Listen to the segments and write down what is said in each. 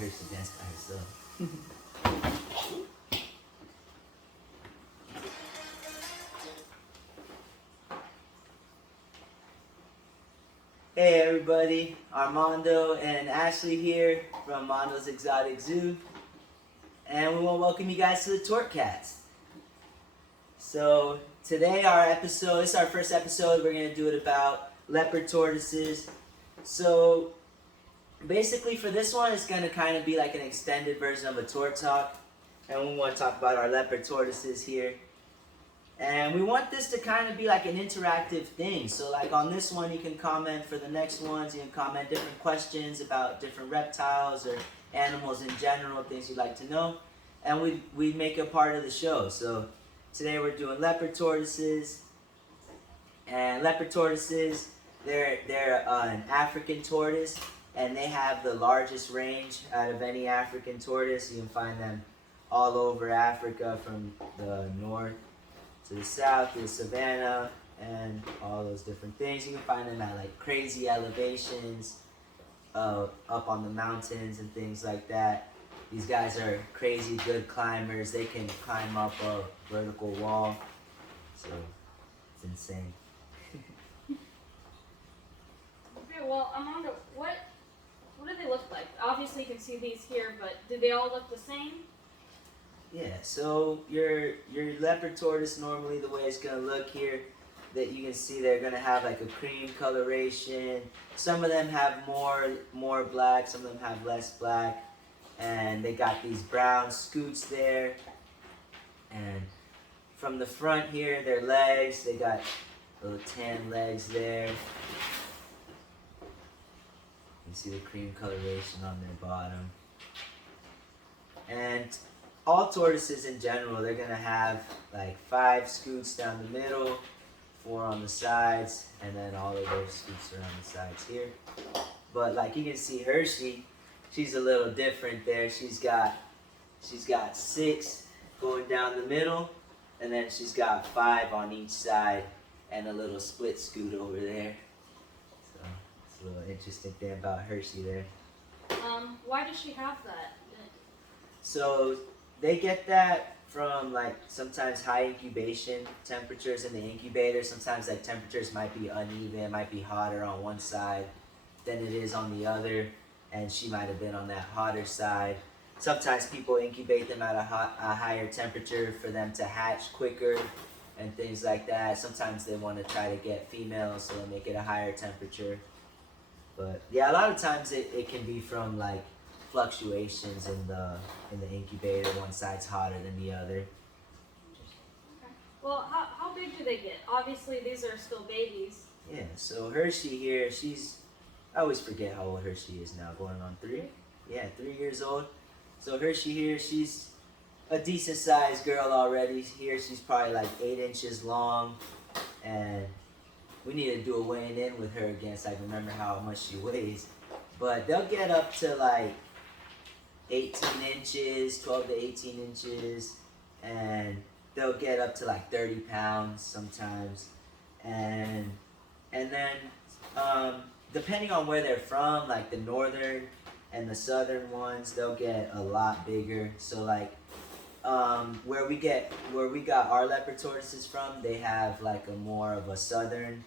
her to dance by herself. Hey everybody, Armando and Ashley here from Mondo's Exotic Zoo. And we want to welcome you guys to the Tortcast. So today this is our first episode. We're going to do it about leopard tortoises. So basically for this one, it's going to kind of be like an extended version of a Tort Talk. And we want to talk about our leopard tortoises here. And we want this to kind of be like an interactive thing. So like on this one, you can comment. For the next ones, you can comment different questions about different reptiles or animals in general, things you'd like to know. And we make it part of the show. So today we're doing leopard tortoises. And leopard tortoises, they're an African tortoise. And they have the largest range out of any African tortoise. You can find them all over Africa from the north to the south, to the savannah, and all those different things. You can find them at like crazy elevations, up on the mountains and things like that. These guys are crazy good climbers. They can climb up a vertical wall, so it's insane. Okay, well, Amanda, what do they look like? Obviously, you can see these here, but do they all look the same? Yeah, so your leopard tortoise, normally the way it's gonna look here, that you can see they're gonna have like a cream coloration. Some of them have more black, some of them have less black, and they got these brown scoots there. And from the front here, their legs, they got little tan legs there. You can see the cream coloration on their bottom. And all tortoises in general, they're gonna have like 5 scoots down the middle, 4 on the sides, and then all of their scoots around the sides here. But like you can see Hershey, she's a little different there. She's got 6 going down the middle, and then she's got 5 on each side, and a little split scoot over there. So it's a little interesting thing about Hershey there. Why does she have that? So they get that from like sometimes high incubation temperatures in the incubator. Sometimes like temperatures might be uneven, it might be hotter on one side than it is on the other, and she might have been on that hotter side. Sometimes people incubate them at a higher temperature for them to hatch quicker and things like that. Sometimes they want to try to get females, so they make it a higher temperature. But yeah, a lot of times it can be from like fluctuations in the incubator. One side's hotter than the other. Okay. Well, how big do they get? Obviously, these are still babies. Yeah, so Hershey here, I always forget how old Hershey is now, going on 3? Yeah, 3 years old. So Hershey here, she's a decent sized girl already. Here she's probably like 8 inches long, and we need to do a weighing in with her again so I can remember how much she weighs. But they'll get up to like 18 inches, 12 to 18 inches, and they'll get up to like 30 pounds sometimes. And then depending on where they're from, like the northern and the southern ones, they'll get a lot bigger. So like where we got our leopard tortoises from, they have like a more of a southern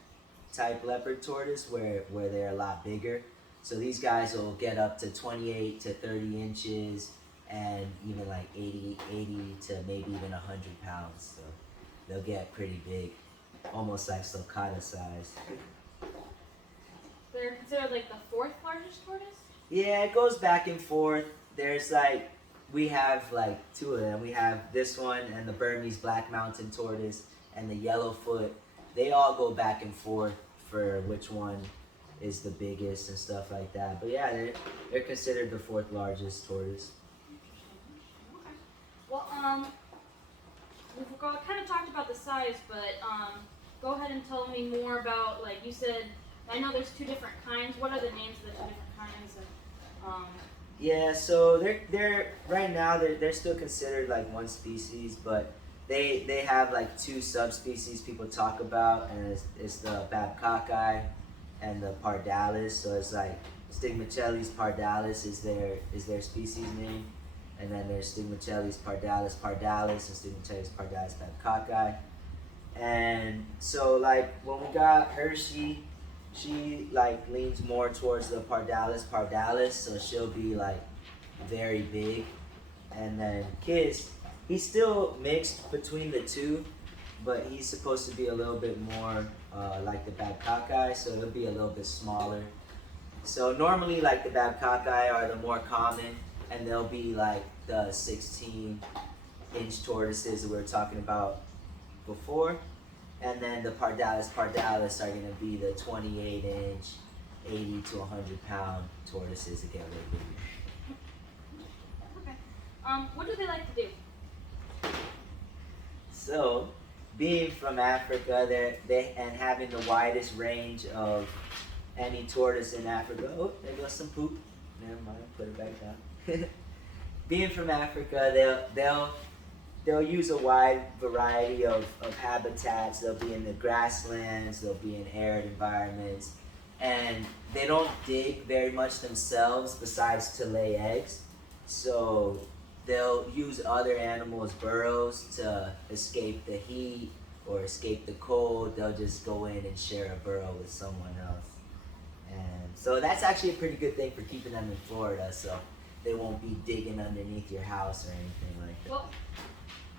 type leopard tortoise where they're a lot bigger. So these guys will get up to 28 to 30 inches and even like 80 to maybe even 100 pounds. So they'll get pretty big, almost like sulcata size. They're considered like the 4th largest tortoise? Yeah, it goes back and forth. There's like, we have like 2 of them. We have this one and the Burmese black mountain tortoise and the yellowfoot. They all go back and forth for which one is the biggest and stuff like that. But yeah, they're considered the 4th largest tortoise. Okay. Well, we've kind of talked about the size, but go ahead and tell me more about, like you said, I know there's 2 different kinds. What are the names of the 2 different kinds? And, Yeah, so they're right now they're still considered like one species, but they have like 2 subspecies people talk about, and it's the babcocki and the pardalis. So it's like Stigmachelys pardalis is their species name, and then there's Stigmachelys pardalis pardalis and Stigmachelys pardalis babcocki. And so like when we got Hershey, she like leans more towards the pardalis pardalis, so she'll be like very big. And then Kiss, he's still mixed between the two, but he's supposed to be a little bit more like the babcocki, so it'll be a little bit smaller. So normally like the babcocki are the more common, and they'll be like the 16-inch tortoises that we were talking about before. And then the pardalis pardalis are going to be the 28-inch, 80 to 100-pound tortoises that get a little bigger. Okay. What do they like to do? So, being from Africa, and having the widest range of any tortoise in Africa. Oh, there goes some poop. Never mind, put it back down. Being from Africa, they'll use a wide variety of habitats. They'll be in the grasslands, they'll be in arid environments, and they don't dig very much themselves besides to lay eggs. So they'll use other animals' burrows to escape the heat or escape the cold. They'll just go in and share a burrow with someone else. And so that's actually a pretty good thing for keeping them in Florida, so they won't be digging underneath your house or anything like that. Well,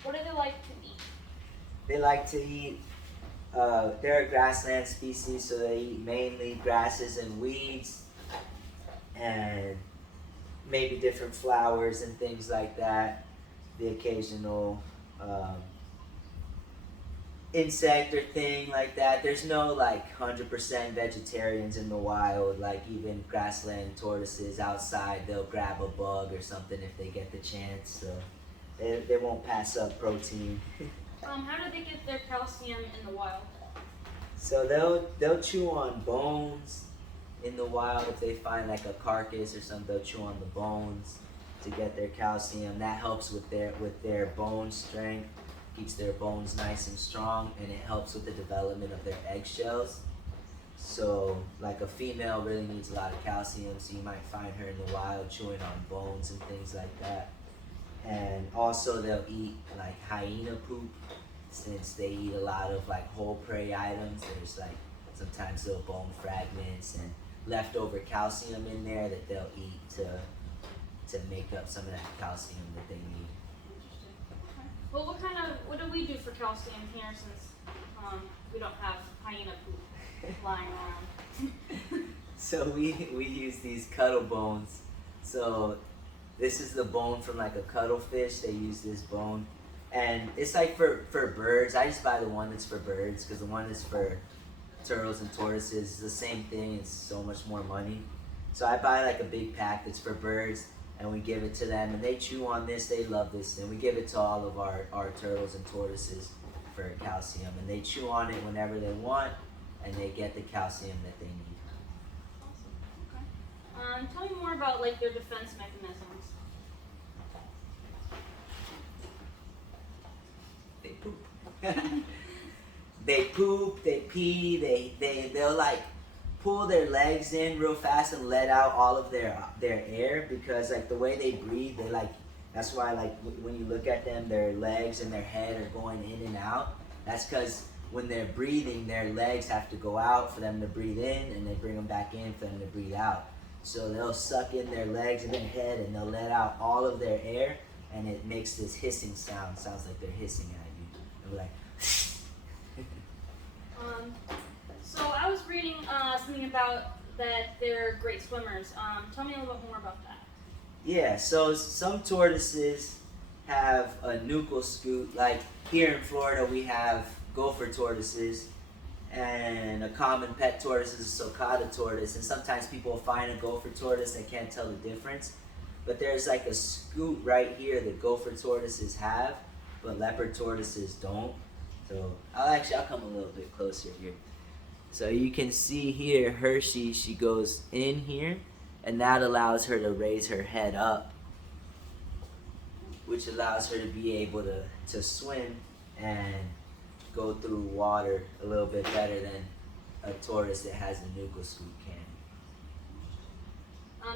what do they like to eat? They like to eat, they're a grassland species, so they eat mainly grasses and weeds and maybe different flowers and things like that. The occasional insect or thing like that. There's no like 100% vegetarians in the wild. Like even grassland tortoises outside, they'll grab a bug or something if they get the chance. So they won't pass up protein. How do they get their calcium in the wild? So they'll chew on bones in the wild. If they find like a carcass or something, they'll chew on the bones to get their calcium. That helps with their bone strength, keeps their bones nice and strong, and it helps with the development of their eggshells. So like a female really needs a lot of calcium, so you might find her in the wild chewing on bones and things like that. And also they'll eat like hyena poop, since they eat a lot of like whole prey items. There's like sometimes little bone fragments and leftover calcium in there that they'll eat to make up some of that calcium that they need. Well, what do we do for calcium here since we don't have hyena poop lying around? So we use these cuttle bones. So this is the bone from like a cuttlefish. They use this bone, and it's like for birds. I just buy the one that's for birds, because the one that's for turtles and tortoises is the same thing. It's so much more money. So I buy like a big pack that's for birds, and we give it to them, and they chew on this. They love this, and we give it to all of our turtles and tortoises for calcium, and they chew on it whenever they want, and they get the calcium that they need. Awesome. Okay. Tell me more about like their defense mechanisms. They poop. They poop, they pee, they'll like pull their legs in real fast and let out all of their air, because like the way they breathe, they like, that's why like when you look at them, their legs and their head are going in and out. That's because when they're breathing, their legs have to go out for them to breathe in, and they bring them back in for them to breathe out. So they'll suck in their legs and their head, and they'll let out all of their air, and it makes this hissing sound. Sounds like they're hissing at you. And we're like, So I was reading something about that they're great swimmers. Tell me a little bit more about that. yeah, so some tortoises have a nuchal scoot. Like here in Florida, we have gopher tortoises, and a common pet tortoise is a sulcata tortoise. And sometimes people will find a gopher tortoise, they can't tell the difference. But there's like a scoot right here that gopher tortoises have, but leopard tortoises don't. So I'll come a little bit closer here. So you can see here, Hershey, she goes in here, and that allows her to raise her head up, which allows her to be able to swim and go through water a little bit better than a tortoise that has a nuchal scoot can.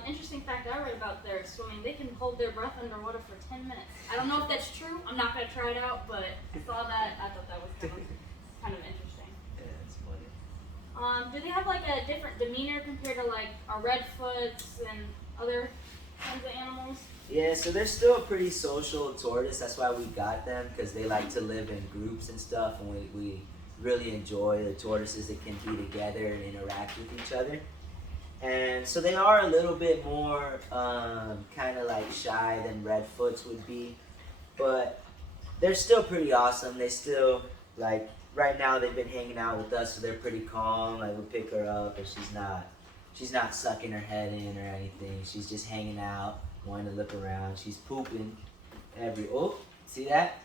Interesting fact I read about their swimming, they can hold their breath underwater for 10 minutes. I don't know if that's true. I'm not going to try it out, but I saw that. I thought that was kind of interesting. Yeah, that's funny. Do they have like a different demeanor compared to like our redfoots and other kinds of animals? Yeah, so they're still a pretty social tortoise. That's why we got them, because they like to live in groups and stuff, and we really enjoy the tortoises that can be together and interact with each other. And so they are a little bit more kind of like shy than redfoots would be, but they're still pretty awesome. They still, like, right now they've been hanging out with us, so they're pretty calm. Like, we pick her up and she's not sucking her head in or anything. She's just hanging out, wanting to look around. She's pooping oh, see that?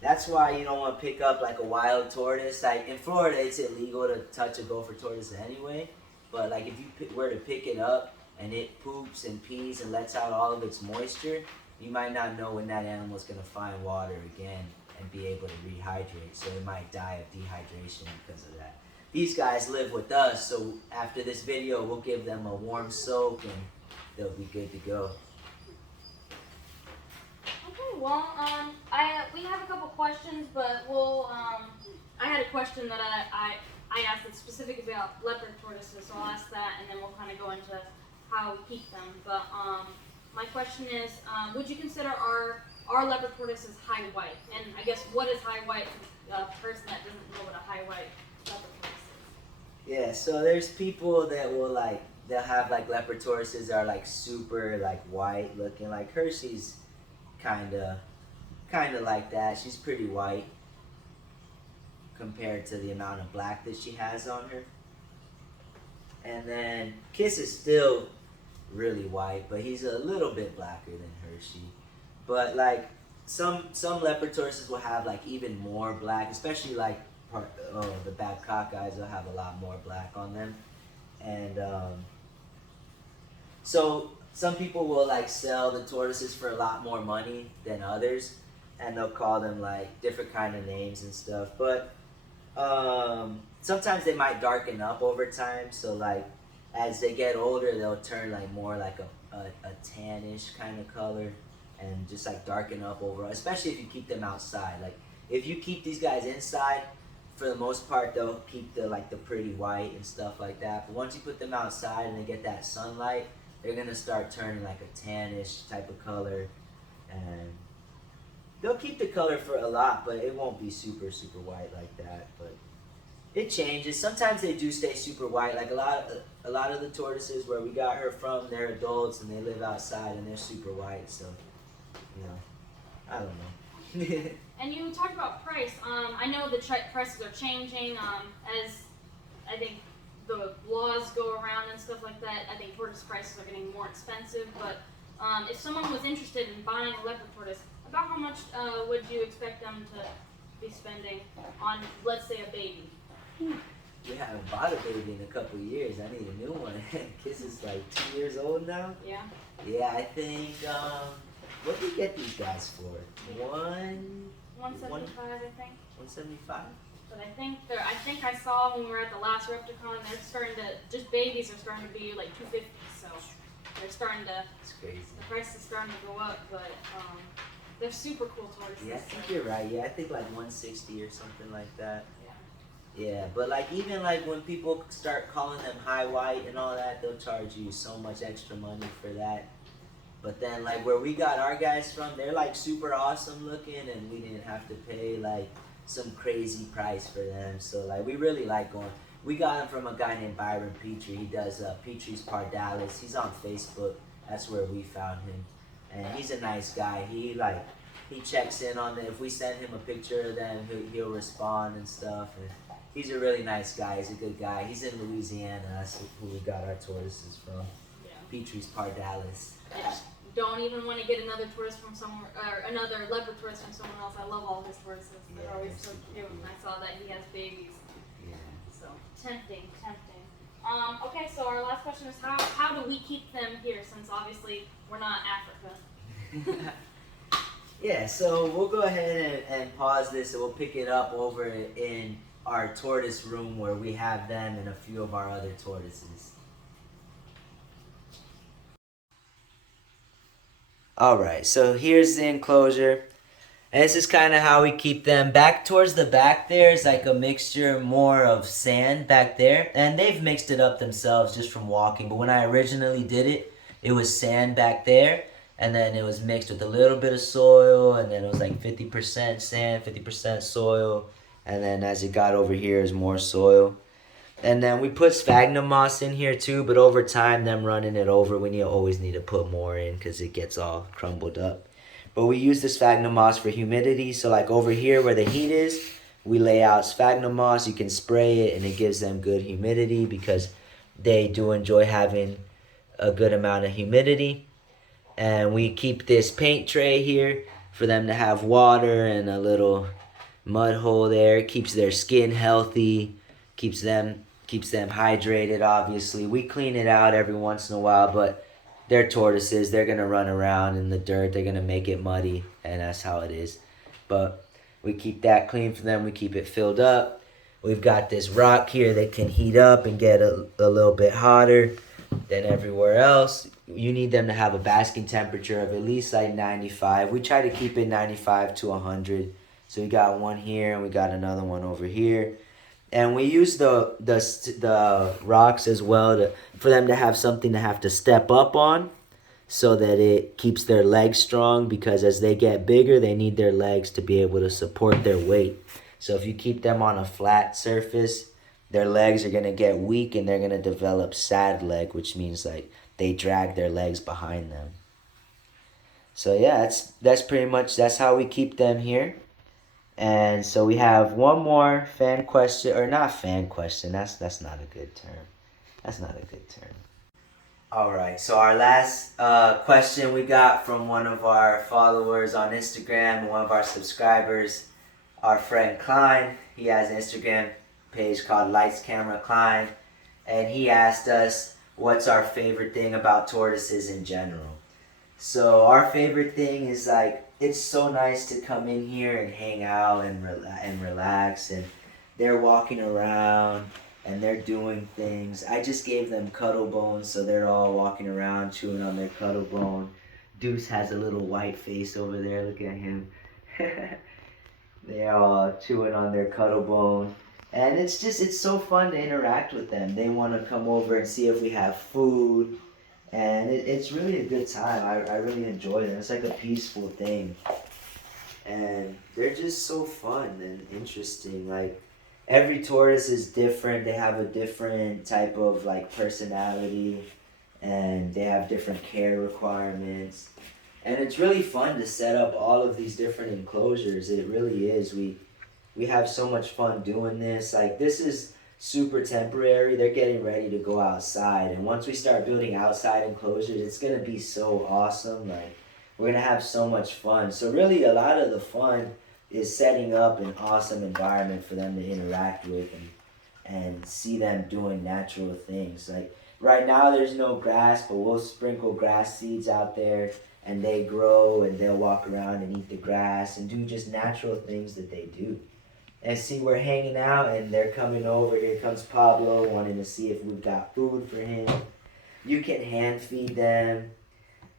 That's why you don't want to pick up like a wild tortoise. Like in Florida, it's illegal to touch a gopher tortoise anyway. But like if you were to pick it up and it poops and pees and lets out all of its moisture, you might not know when that animal's going to find water again and be able to rehydrate. So it might die of dehydration because of that. These guys live with us, so after this video, we'll give them a warm soak and they'll be good to go. Okay, well, we have a couple questions, but I had a question that I asked that's specific about leopard tortoises, so I'll ask that, and then we'll kind of go into how we keep them. But my question is, would you consider our leopard tortoises high white? And I guess what is high white for a person that doesn't know what a high white leopard tortoise is? Yeah, so there's people that will they'll have like leopard tortoises that are like super like white looking. Like Hershey's kind of like that. She's pretty white compared to the amount of black that she has on her. And then Kiss is still really white, but he's a little bit blacker than Hershey. But like some leopard tortoises will have like even more black, especially like the Babcock guys will have a lot more black on them. And so some people will like sell the tortoises for a lot more money than others, and they'll call them like different kind of names and stuff. But sometimes they might darken up over time. So like as they get older, they'll turn like more like a tannish kind of color and just like darken up overall. Especially if you keep them outside. Like if you keep these guys inside, for the most part, they'll keep the pretty white and stuff like that. But once you put them outside and they get that sunlight, they're gonna start turning like a tannish type of color, and they'll keep the color for a lot, but it won't be super white like that. But it changes. Sometimes they do stay super white. Like a lot of the tortoises where we got her from, they're adults and they live outside and they're super white. So, you know, I don't know. And you talked about price. I know the prices are changing as I think the laws go around and stuff like that. I think tortoise prices are getting more expensive. But if someone was interested in buying a leopard tortoise, about how much would you expect them to be spending on, let's say, a baby? We haven't bought a baby in a couple of years. I need a new one. Kiss is like 2 years old now. Yeah. Yeah, I think. What did we get these guys for? 175, I think. 175. But I think I saw when we were at the last Repticon, they're starting to, just babies are starting to be like 250. So they're starting to. It's crazy. The price is starting to go up, but they're super cool tortoises. Yeah, I think you're right. Yeah, I think like 160 or something like that. Yeah. Yeah, but like even like when people start calling them high white and all that, they'll charge you so much extra money for that. But then like where we got our guys from, they're like super awesome looking, and we didn't have to pay like some crazy price for them. So like we really like going. We got them from a guy named Byron Petrie. He does Petrie's Pardalis. He's on Facebook. That's where we found him, and he's a nice guy. He checks in on them. If we send him a picture of them, he'll respond and stuff. And he's a really nice guy. He's a good guy. He's in Louisiana. That's who we got our tortoises from. Yeah. Petrie's Pardalis. I just don't even want to get another tortoise from somewhere, or another leopard tortoise from someone else. I love all his tortoises. They're Yeah, always they're so super cute. cool. And I saw that he has babies. Yeah. So tempting. Okay, so our last question is how do we keep them here, since obviously we're not Africa? Yeah, so we'll go ahead and pause this, and we'll pick it up over in our tortoise room where we have them and a few of our other tortoises. Alright, so here's the enclosure. And this is kind of how we keep them. Back towards the back there is like a mixture more of sand back there. And they've mixed it up themselves just from walking. But when I originally did it, it was sand back there. And then it was mixed with a little bit of soil. And then it was like 50% sand, 50% soil. And then as it got over here is more soil. And then we put sphagnum moss in here too. But over time, them running it over, we always need to put more in because it gets all crumbled up. But we use the sphagnum moss for humidity. So like over here where the heat is, we lay out sphagnum moss. You can spray it and it gives them good humidity because they do enjoy having a good amount of humidity. And we keep this paint tray here for them to have water and a little mud hole there. It keeps their skin healthy, keeps them hydrated, obviously. We clean it out every once in a while, but they're tortoises. They're going to run around in the dirt. They're going to make it muddy, and that's how it is. But we keep that clean for them. We keep it filled up. We've got this rock here that can heat up and get a little bit hotter than everywhere else. You need them to have a basking temperature of at least like 95. We try to keep it 95 to 100. So we got one here, and we got another one over here. And we use the rocks as well for them to have something to have to step up on so that it keeps their legs strong, because as they get bigger, they need their legs to be able to support their weight. So if you keep them on a flat surface, their legs are going to get weak and they're going to develop sad leg, which means like they drag their legs behind them. So yeah, that's pretty much, that's how we keep them here. And so we have one more fan question, or not fan question, that's not a good term. That's not a good term. Alright, so our last question we got from one of our followers on Instagram, one of our subscribers, our friend Klein. He has an Instagram page called Lights Camera Klein. And he asked us what's our favorite thing about tortoises in general. So our favorite thing is like, it's so nice to come in here and hang out and relax, and they're walking around and they're doing things. I just gave them cuddle bones, so they're all walking around chewing on their cuddle bone. Deuce has a little white face over there. Look at him. They're all chewing on their cuddle bone. And it's so fun to interact with them. They want to come over and see if we have food. And it's really a good time. I really enjoy them. It's like a peaceful thing. And they're just so fun and interesting. Like, every tortoise is different. They have a different type of like personality. And they have different care requirements. And it's really fun to set up all of these different enclosures. It really is. We have so much fun doing this. Like, this is super temporary. They're getting ready to go outside, and once we start building outside enclosures, it's gonna be so awesome. Like, we're gonna have so much fun. So really a lot of the fun is setting up an awesome environment for them to interact with and see them doing natural things. Like right now there's no grass, but we'll sprinkle grass seeds out there and they grow and they'll walk around and eat the grass and do just natural things that they do. And see, we're hanging out and they're coming over. Here comes Pablo wanting to see if we've got food for him. You can hand feed them.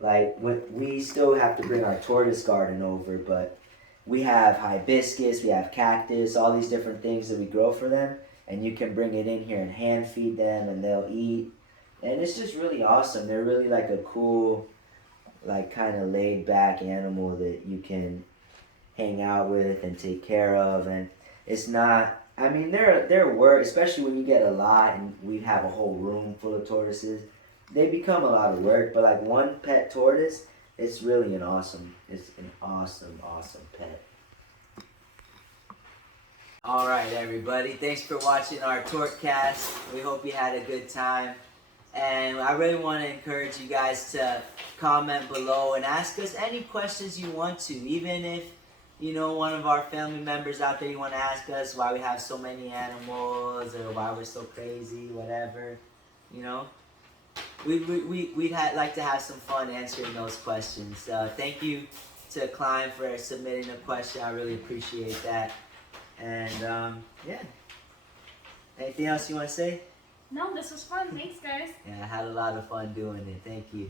Like, we still have to bring our tortoise garden over, but we have hibiscus, we have cactus, all these different things that we grow for them. And you can bring it in here and hand feed them and they'll eat. And it's just really awesome. They're really like a cool, like kind of laid back animal that you can hang out with and take care of. And it's not, I mean, they're work, especially when you get a lot and we have a whole room full of tortoises. They become a lot of work, but like one pet tortoise, it's an awesome pet. Alright everybody, thanks for watching our Tortcast. We hope you had a good time. And I really want to encourage you guys to comment below and ask us any questions you want to, even if one of our family members out there, you want to ask us why we have so many animals or why we're so crazy, whatever, We'd like to have some fun answering those questions. Thank you to Klein for submitting a question. I really appreciate that. And, yeah. Anything else you want to say? No, this was fun. Thanks, guys. Yeah, I had a lot of fun doing it. Thank you.